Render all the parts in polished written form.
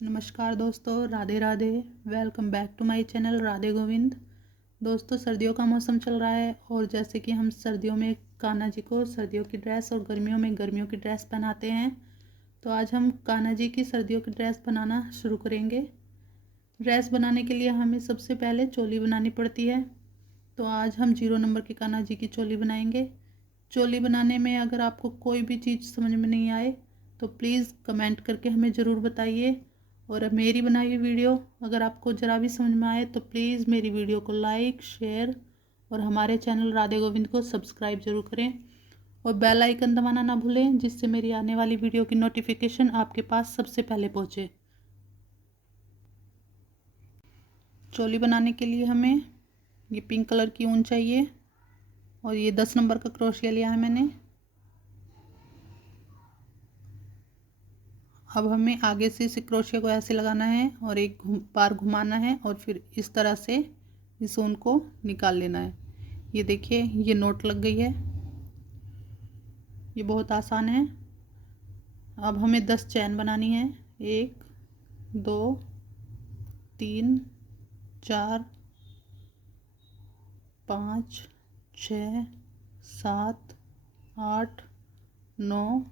नमस्कार दोस्तों, Radhe Radhe. Welcome back to my channel Radhe Govind. दोस्तों, सर्दियों का मौसम चल रहा है और जैसे कि हम सर्दियों में कान्हा जी को सर्दियों की ड्रेस और गर्मियों में गर्मियों की ड्रेस पहनाते हैं, तो आज हम कान्हा जी की सर्दियों की ड्रेस बनाना शुरू करेंगे। ड्रेस बनाने के लिए हमें सबसे पहले चोली बनानी पड़ती है, तो आज हम 0 नंबर की कान्हा जी की चोली बनाएंगे। चोली बनाने में अगर आपको कोई भी चीज़ समझ में नहीं आए तो प्लीज़ कमेंट करके हमें ज़रूर बताइए। और मेरी बनाई हुई वीडियो अगर आपको ज़रा भी समझ में आए तो प्लीज़ मेरी वीडियो को लाइक, शेयर और हमारे चैनल राधे गोविंद को सब्सक्राइब ज़रूर करें और बेल आइकन दबाना ना भूलें, जिससे मेरी आने वाली वीडियो की नोटिफिकेशन आपके पास सबसे पहले पहुँचे। चोली बनाने के लिए हमें ये पिंक कलर की ऊन चाहिए और ये 10 नंबर का क्रोशिया लिया है मैंने। अब हमें आगे से इस क्रोशिया को ऐसे लगाना है और एक बार घुमाना है और फिर इस तरह से इस ऊन को निकाल लेना है। ये देखिए, ये नोट लग गई है। ये बहुत आसान है। अब हमें 10 चैन बनानी है। 1 2 3 4 5 6 7 8 9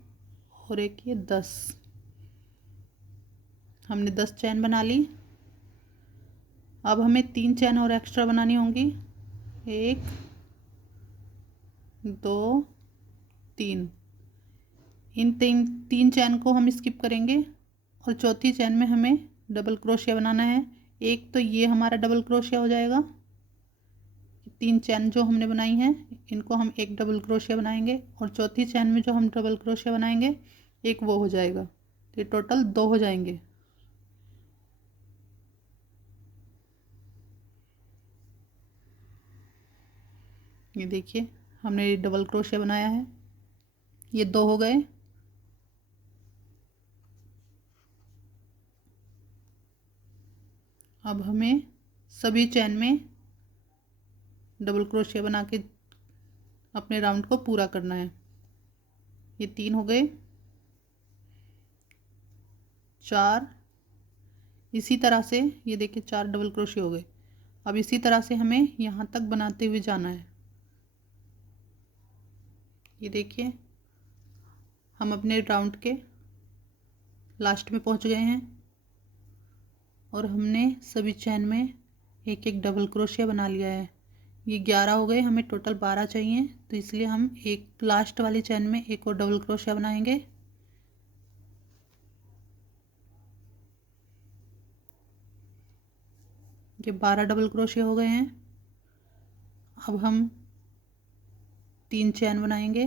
और एक ये 10। हमने 10 चैन बना ली। अब हमें 3 चैन और एक्स्ट्रा बनानी होंगी। 1 2 3। इन तीन चैन को हम स्किप करेंगे और चौथी चैन में हमें डबल क्रोशिया बनाना है। एक तो ये हमारा डबल क्रोशिया हो जाएगा। 3 चैन जो हमने बनाई हैं इनको हम एक डबल क्रोशिया बनाएंगे और चौथी चैन में जो हम डबल क्रोशिया बनाएंगे एक वो हो जाएगा, तो ये टोटल 2 हो जाएंगे। ये देखिए, हमने डबल क्रोशिया बनाया है, ये 2 हो गए। अब हमें सभी चैन में डबल क्रोशिया बना के अपने राउंड को पूरा करना है। ये 3 हो गए, 4। इसी तरह से ये देखिए 4 डबल क्रोशिया हो गए। अब इसी तरह से हमें यहाँ तक बनाते हुए जाना है। ये देखिए, हम अपने राउंड के लास्ट में पहुँच गए हैं और हमने सभी चैन में एक एक डबल क्रोशिया बना लिया है। ये 11 हो गए, हमें टोटल 12 चाहिए, तो इसलिए हम एक लास्ट वाली चैन में एक और डबल क्रोशिया बनाएंगे। ये 12 डबल क्रोशिया हो गए हैं। अब हम 3 चैन बनाएंगे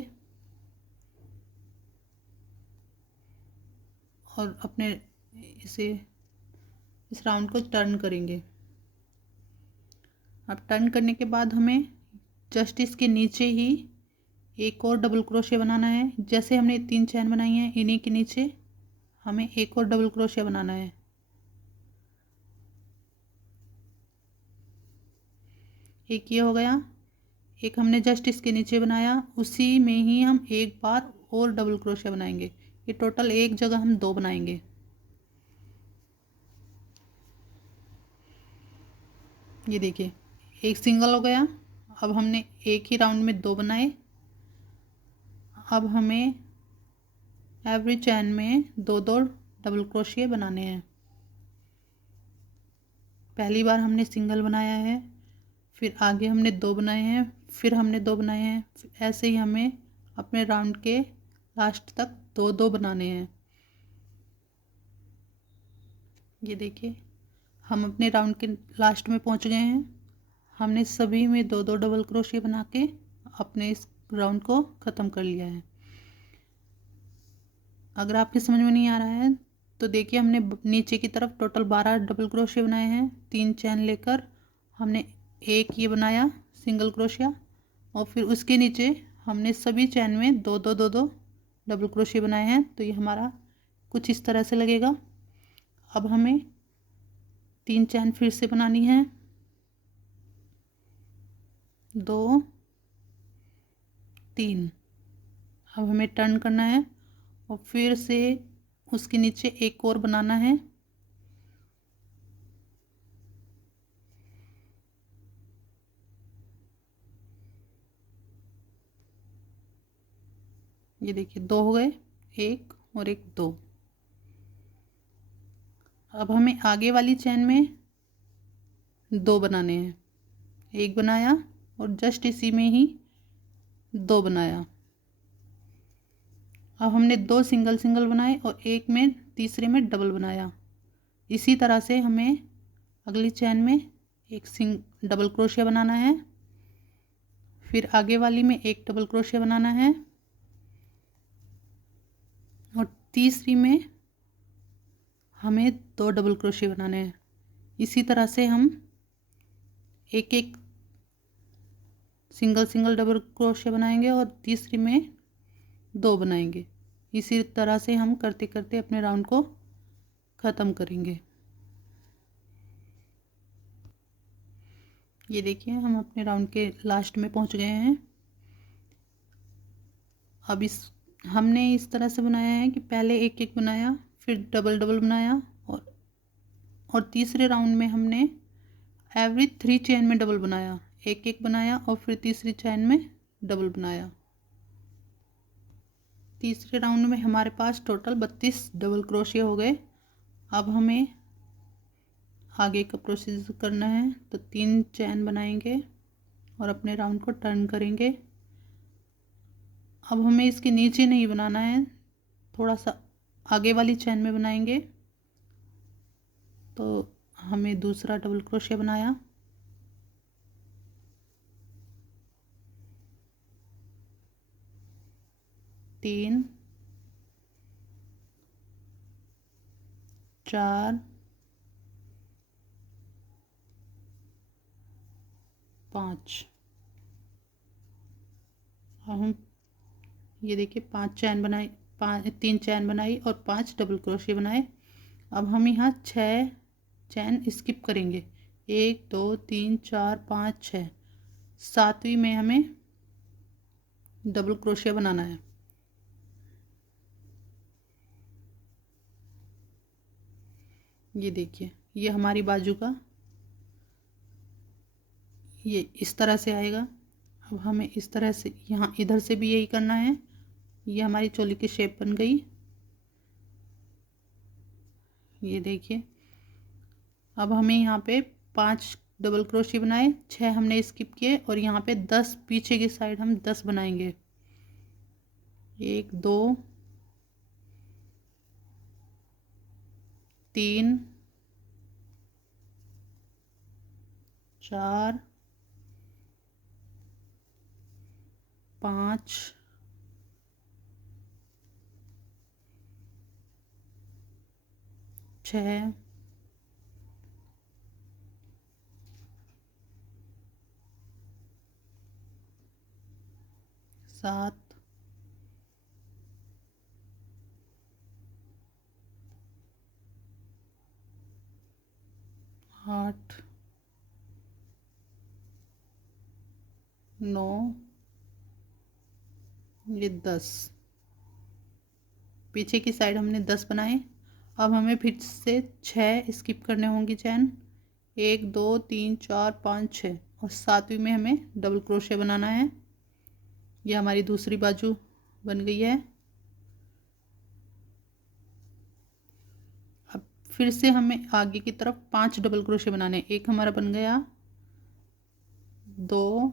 और अपने इस राउंड को टर्न करेंगे। अब टर्न करने के बाद हमें जस्ट इसके नीचे ही एक और डबल क्रोशिया बनाना है। जैसे हमने 3 चैन बनाई हैं, इन्हीं के नीचे हमें एक और डबल क्रोशिया बनाना है। एक ये हो गया। एक हमने जस्ट इसके नीचे बनाया, उसी में ही हम एक बार और डबल क्रोशिया बनाएंगे। ये टोटल एक जगह हम 2 बनाएंगे। ये देखिए, एक सिंगल हो गया। अब हमने एक ही राउंड में 2 बनाए। अब हमें एवरी चैन में 2-2 डबल क्रोशिया बनाने हैं। पहली बार हमने सिंगल बनाया है, फिर आगे हमने 2 बनाए हैं, फिर हमने 2 बनाए हैं। ऐसे ही हमें अपने राउंड के लास्ट तक 2-2 बनाने हैं। ये देखिए, हम अपने राउंड के लास्ट में पहुंच गए हैं। हमने सभी में 2-2 डबल क्रोशिया बना के अपने इस राउंड को ख़त्म कर लिया है। अगर आपके समझ में नहीं आ रहा है तो देखिए, हमने नीचे की तरफ टोटल 12 डबल क्रोशिया बनाए हैं। 3 चैन लेकर हमने एक ये बनाया सिंगल क्रोशिया और फिर उसके नीचे हमने सभी चैन में 2-2 डबल क्रोशिया बनाए हैं। तो ये हमारा कुछ इस तरह से लगेगा। अब हमें 3 चैन फिर से बनानी है। 2 3। अब हमें टर्न करना है और फिर से उसके नीचे एक और बनाना है। ये देखिए 2 हो गए, 1 और 1 2। अब हमें आगे वाली चैन में 2 बनाने हैं। 1 बनाया और जस्ट इसी में ही 2 बनाया। अब हमने 2 सिंगल सिंगल बनाए और एक में तीसरे में डबल बनाया। इसी तरह से हमें अगली चैन में एक डबल क्रोशिया बनाना है, फिर आगे वाली में एक डबल क्रोशिया बनाना है और तीसरी में हमें 2 डबल क्रोशिया बनाने हैं। इसी तरह से हम एक एक सिंगल सिंगल डबल क्रोशिया बनाएंगे और तीसरी में 2 बनाएंगे। इसी तरह से हम करते करते अपने राउंड को ख़त्म करेंगे। ये देखिए हम अपने राउंड के लास्ट में पहुंच गए हैं। अब हमने इस तरह से बनाया है कि पहले एक एक बनाया, फिर डबल डबल बनाया और तीसरे राउंड में हमने एवरी 3 चेन में डबल बनाया। एक एक बनाया और फिर तीसरी चेन में डबल बनाया। तीसरे राउंड में हमारे पास टोटल 32 डबल क्रोशिया हो गए। अब हमें आगे का प्रोसीजर करना है, तो 3 चैन बनाएंगे और अपने राउंड को टर्न करेंगे। अब हमें इसके नीचे नहीं बनाना है, थोड़ा सा आगे वाली चैन में बनाएंगे। तो हमें दूसरा डबल क्रोशिया बनाया, तीन, 4, 5। अब हम ये देखिए 5 चैन बनाई, 3 चैन बनाई और 5 डबल क्रोशिया बनाए। अब हम यहाँ 6 चैन स्किप करेंगे। 1 2 3 4 5 6। 7वीं में हमें डबल क्रोशिया बनाना है। ये देखिए ये हमारी बाजू का ये इस तरह से आएगा। अब हमें इस तरह से यहाँ इधर से भी यही करना है। ये हमारी चोली की शेप बन गई। ये देखिए अब हमें यहाँ पे 5 डबल क्रोशिया बनाए, 6 हमने स्किप किए और यहाँ पे 10 पीछे की साइड हम 10 बनाएंगे। 1 2 3 4 5 6 7 8 9 ये 10 पीछे की साइड हमने 10 बनाए। अब हमें फिर से 6 स्किप करने होंगी चैन। 1 2 3 4 5 6 और 7वीं में हमें डबल क्रोशिया बनाना है। ये हमारी दूसरी बाजू बन गई है। अब फिर से हमें आगे की तरफ 5 डबल क्रोशिया बनाने। एक हमारा बन गया, 2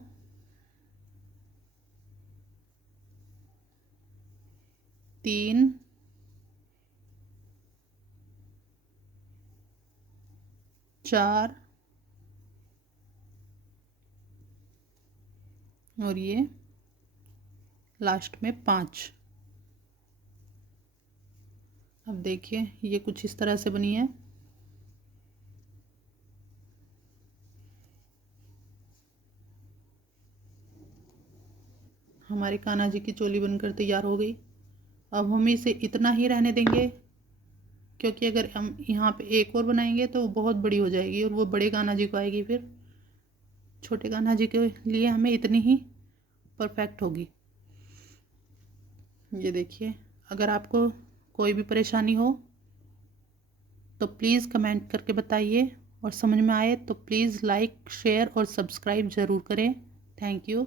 3 4 और ये लास्ट में 5। अब देखिए ये कुछ इस तरह से बनी है। हमारी कान्हा जी की चोली बनकर तैयार हो गई। अब हम इसे इतना ही रहने देंगे, क्योंकि अगर हम यहाँ पे एक और बनाएंगे तो वो बहुत बड़ी हो जाएगी और वो बड़े कान्हा जी को आएगी। फिर छोटे कान्हा जी के लिए हमें इतनी ही परफेक्ट होगी। ये देखिए अगर आपको कोई भी परेशानी हो तो प्लीज़ कमेंट करके बताइए और समझ में आए तो प्लीज़ लाइक शेयर और सब्सक्राइब ज़रूर करें। Thank you.